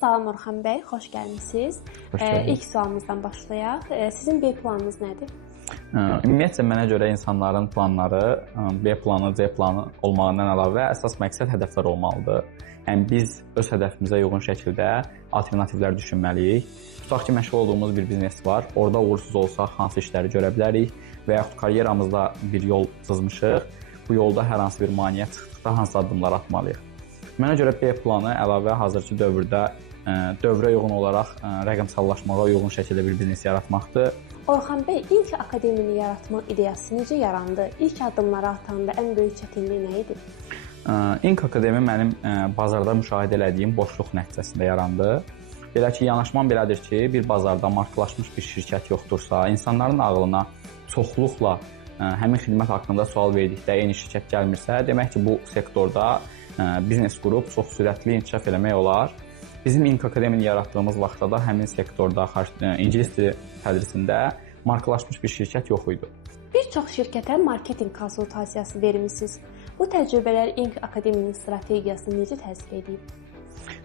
Salam Orxan bəy, xoş gəlmisiniz. İlk sualımızdan başlayaq. Sizin B planınız nədir? Ümumiyyətlə mənə görə insanların planları B planı, C planı olmağından əlavə əsas məqsəd hədəflər olmalıdır. Yəni biz öz hədəfimizə uyğun şəkildə alternativlər düşünməliyik. Tutaq ki, məşğul olduğumuz bir biznes var. Orada uğursuz olsaq hansı işləri görə bilərik və yaxud karyeramızda bir yol çizmişik. Bu yolda hər hansı bir maneə çıxdıqda hansı addımlar atmalıyıq. Mənə görə B planı əlavə hazırki dövrdə dövrə uyğun olaraq rəqəmsallaşmağa uyğun şəkildə bir biznes yaratmaqdır. Orxan bəy, ilk akademiyini yaratmaq ideyası necə yarandı? İlk addımları atanda ən böyük çətinlik nə idi? İlk akademiya mənim bazarda müşahidə etdiyim boşluq nəticəsində yarandı. Belə ki, yanaşmam belədir ki, bir bazarda markalaşmış bir şirkət yoxdursa, insanların ağlına çoxluqla həmin xidmət haqqında sual verdikdə eyni şirkət gəlmirsə, demək ki, bu sektorda biznes qurub çox sürətli inkişaf eləmək olar. Bizim İnk Akademiyini yaratdığımız vaxtda da həmin sektorda ingilis dili tədrisində markalaşmış bir şirkət yox idi. Bir çox şirkətə marketinq konsultasiyası vermisiniz. Bu təcrübələr İnk Akademiyinin strategiyasını necə təsir edib?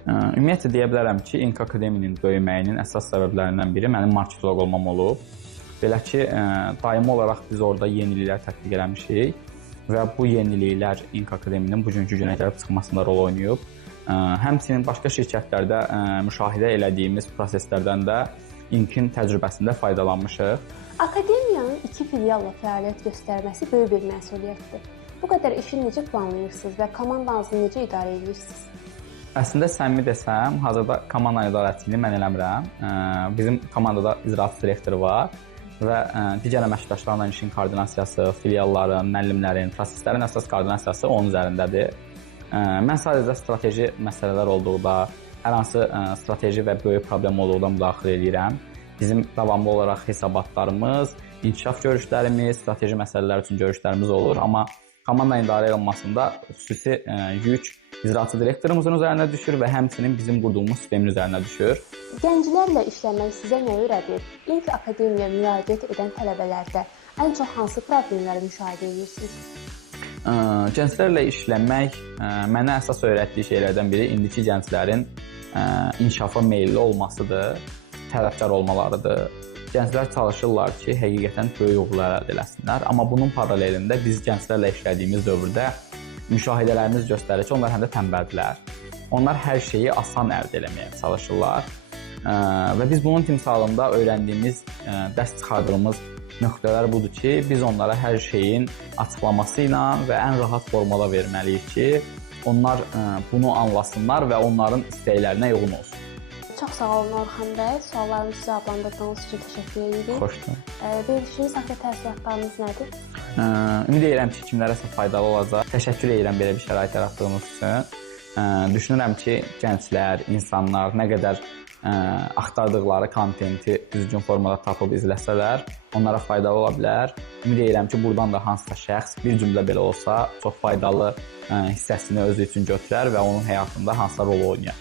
Ümumiyyətlə deyə bilərəm ki, İnk Akademiyinin böyüməyinin əsas səbəblərindən biri mənim marketoloq olmam olub. Belə ki, daimi olaraq biz orada yeniliklər tətbiq eləmişik və bu yeniliklər İnk Akademiyinin bugünkü günə gəlib çıxmasında rol oynayıb. Həmçinin başqa şirkətlərdə müşahidə elədiyimiz proseslərdən də İNK-in təcrübəsində faydalanmışıq. Akademiyanın 2 filialla fəaliyyət göstərməsi böyük bir məsuliyyətdir. Bu qədər işi necə planlayırsınız və komandanızı necə idarə edirsiniz? Əslində səmimi desəm, hazırda komanda idarəçiliyini mən eləmirəm. Bizim komandada icraçı direktoru var və digər əməkdaşlarla işin koordinasiyası, filialların, müəllimlərin, proseslərin əsas koordinasiyası onun üzərindədir. Mən sadəcə strateji məsələlər olduqda, hər hansı strateji və böyük problem olduqda müdaxilə edirəm. Bizim davamlı olaraq hesabatlarımız, inkişaf görüşlərimiz, strateji məsələlər üçün görüşlərimiz olur. Amma komanda idarə olunmasında xüsusi yük icraçı direktorumuzun üzərinə düşür və həmçinin bizim qurduğumuz sistemin üzərinə düşür. Gənclərlə işləmək sizə nə öyrədir? İlk akademiyaya müraciət edən tələbələrdə ən çox hansı problemləri müşahidə edirsiniz? Gənclərlə işləmək mənə əsas öyrətdiyi şeylərdən biri indiki gənclərin inkişafa meyilli olmasıdır, tələbkar olmalarıdır. Gənclər çalışırlar ki, həqiqətən böyük uğurlar əldə eləsinlər, amma bunun paralelində biz gənclərlə işlədiyimiz dövrdə müşahidələrimiz göstərir ki, onlar həm də tənbəldirlər. Onlar hər şeyi asan əldə eləməyə çalışırlar və biz bunun timsalında öyrəndiyimiz, dərs çıxardığımız nöqtələr budur ki, biz onlara hər şeyin açıqlaması ilə və ən rahat formada verməliyik ki, onlar bunu anlasınlar və onların istəklərinə uyğun olsun. Çox sağ olun Orxan bəy, suallarımızı cavablandırdığınız üçün təşəkkür edirik. Xoşdur. Verilişiniz haqqında təəssüratlarınız nədir? Ümid edirəm ki, kimlərəsə faydalı olacaq. Təşəkkür edirəm belə bir şərait yaratdığınız üçün. Düşünürəm ki, gənclər, insanlar nə qədər axtardıqları kontenti düzgün formada tapıb izləsələr, onlara faydalı ola bilər. Ümid edirəm ki, buradan da hansısa şəxs bir cümlə belə olsa çox faydalı hissəsini özü üçün götürər və onun həyatında hansısa rol oynayar.